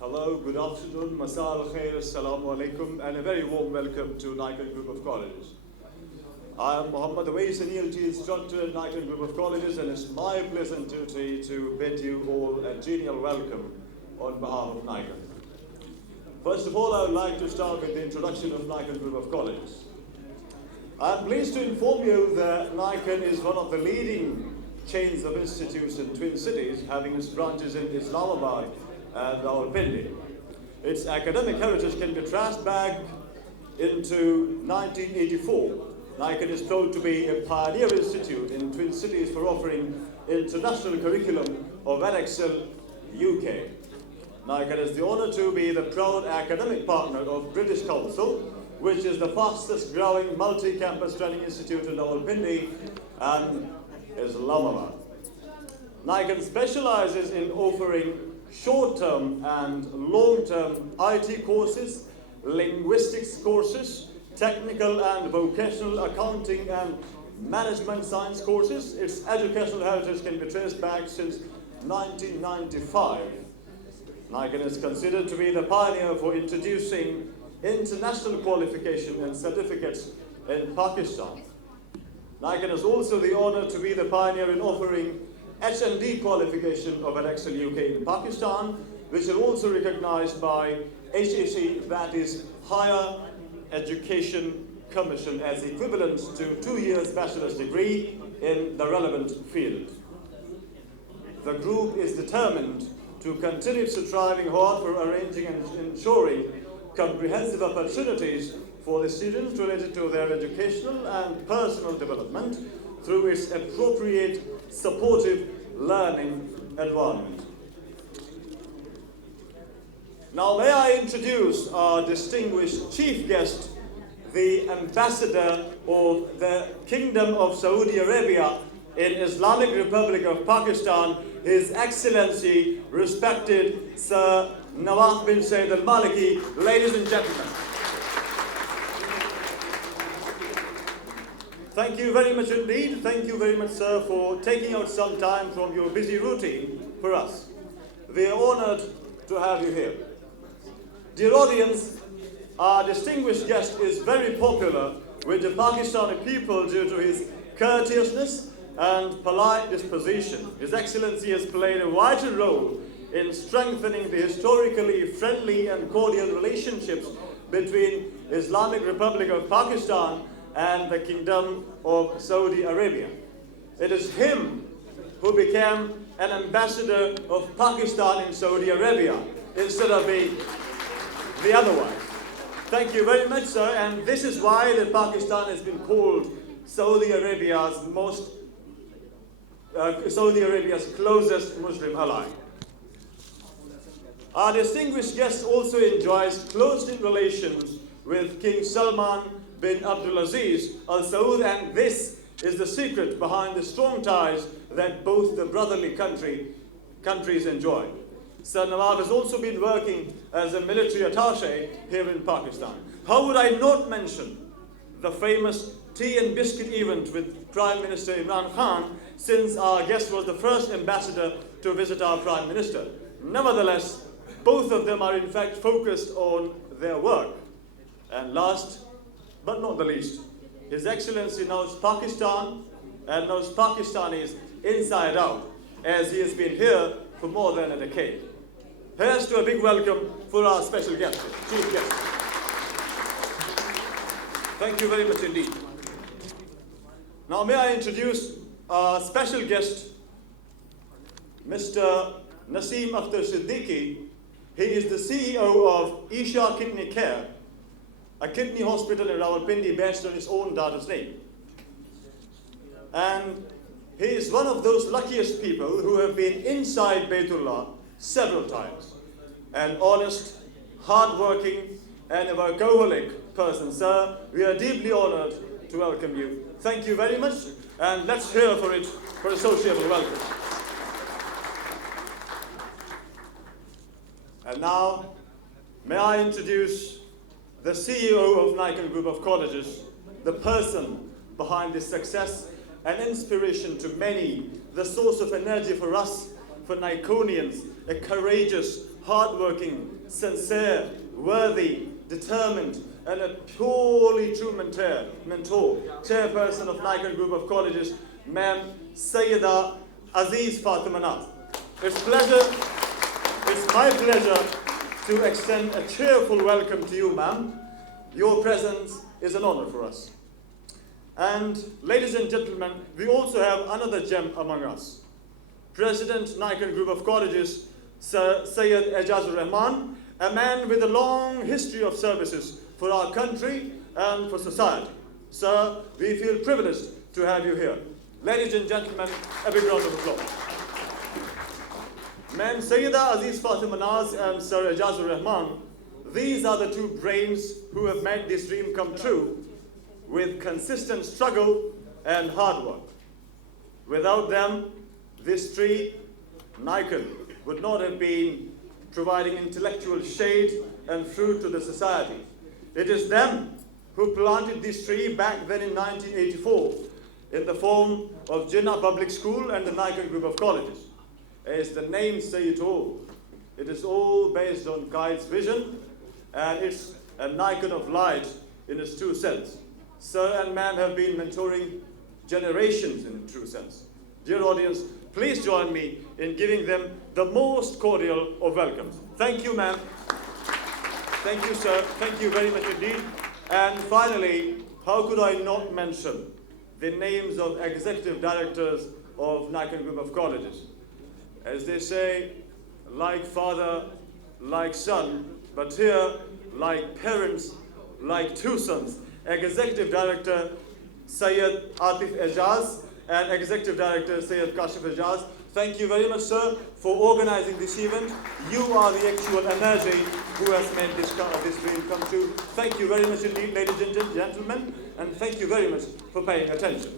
Hello, good afternoon, Masa al Khair, Assalamu alaikum, and a very warm welcome to NICON Group of Colleges. I am Muhammad Awais, an ELT instructor at NICON Group of Colleges, and it's my pleasant duty to bid you all a genial welcome on behalf of NICON. First of all, I would like to start with the introduction of NICON Group of Colleges. I am pleased to inform you that NICON is one of the leading chains of institutes in Twin Cities, having its branches in Islamabad and Rawalpindi. Its academic heritage can be traced back into 1984. NICON is proud to be a pioneer institute in Twin Cities for offering international curriculum of Excel UK. NICON has the honour to be the proud academic partner of British Council, which is the fastest growing multi-campus training institute in Rawalpindi and Islamabad. NICON specializes in offering short-term and long-term IT courses, linguistics courses, technical and vocational accounting and management science courses. Its educational heritage can be traced back since 1995. NICON is considered to be the pioneer for introducing international qualification and certificates in Pakistan. NICON is also the honour to be the pioneer in offering HND qualification of Excel UK in Pakistan, which are also recognized by HAC, that is Higher Education Commission, as equivalent to 2 years bachelor's degree in the relevant field. The group is determined to continue striving hard for arranging and ensuring comprehensive opportunities for the students related to their educational and personal development through its appropriate supportive learning environment. Now may I introduce our distinguished chief guest, the Ambassador of the Kingdom of Saudi Arabia in Islamic Republic of Pakistan, His Excellency, respected Sir Nawaf bin Said al-Maliki. Ladies and gentlemen. Thank you very much indeed. Thank you very much, sir, for taking out some time from your busy routine for us. We are honored to have you here. Dear audience, our distinguished guest is very popular with the Pakistani people due to his courteousness and polite disposition. His Excellency has played a vital role in strengthening the historically friendly and cordial relationships between Islamic Republic of Pakistan and the Kingdom of Saudi Arabia. It is him who became an ambassador of Pakistan in Saudi Arabia instead of being the otherwise. Thank you very much, sir, and this is why that Pakistan has been called Saudi Arabia's closest Muslim ally. Our distinguished guest also enjoys close relations with King Salman bin Abdulaziz Al Saud, and this is the secret behind the strong ties that both the brotherly countries enjoy. Sir Nawaf has also been working as a military attaché here in Pakistan. How would I not mention the famous tea and biscuit event with Prime Minister Imran Khan, since our guest was the first ambassador to visit our Prime Minister. Nevertheless, both of them are in fact focused on their work. And last but not the least, His Excellency knows Pakistan and knows Pakistanis inside out, as he has been here for more than a decade. Here's to a big welcome for our special guest, chief guest. Thank you very much indeed. Now may I introduce our special guest, Mr. Naseem Akhtar Siddiqui. He is the CEO of Isha Kidney Care, a kidney hospital in Rawalpindi based on his own daughter's name. And he is one of those luckiest people who have been inside Baytullah several times. An honest, hard-working, and a workaholic person. Sir, we are deeply honored to welcome you. Thank you very much, and let's hear for it for a sociable welcome. And now, may I introduce the CEO of NICON Group of Colleges, the person behind this success and inspiration to many, the source of energy for us, for Niconians, a courageous, hardworking, sincere, worthy, determined, and a purely true mentor, chairperson of NICON Group of Colleges, Ma'am Sayyida Aziz Fatima Naz. It's my pleasure to extend a cheerful welcome to you, ma'am. Your presence is an honor for us. And ladies and gentlemen, we also have another gem among us. President NICON Group of Colleges, Sir Syed Ejazur Rahman, a man with a long history of services for our country and for society. Sir, we feel privileged to have you here. Ladies and gentlemen, a big round of applause. Ma'am Sayyida Aziz Fatima Naz and Sir Ejazur Rahman, these are the two brains who have made this dream come true with consistent struggle and hard work. Without them, this tree, NICON, would not have been providing intellectual shade and fruit to the society. It is them who planted this tree back then in 1984 in the form of Jinnah Public School and the NICON Group of Colleges. As the name say it all, it is all based on Kai's vision, and it's a Nicon of light in its true sense. Sir and ma'am have been mentoring generations in a true sense. Dear audience, please join me in giving them the most cordial of welcomes. Thank you, ma'am. Thank you, sir. Thank you very much indeed. And finally, how could I not mention the names of executive directors of NICON Group of Colleges? As they say, like father, like son, but here, like parents, like two sons. Executive Director Syed Atif Ejaz and Executive Director Syed Kashif Ejaz. Thank you very much, sir, for organizing this event. You are the actual energy who has made this dream come true. Thank you very much indeed, ladies and gentlemen, and thank you very much for paying attention.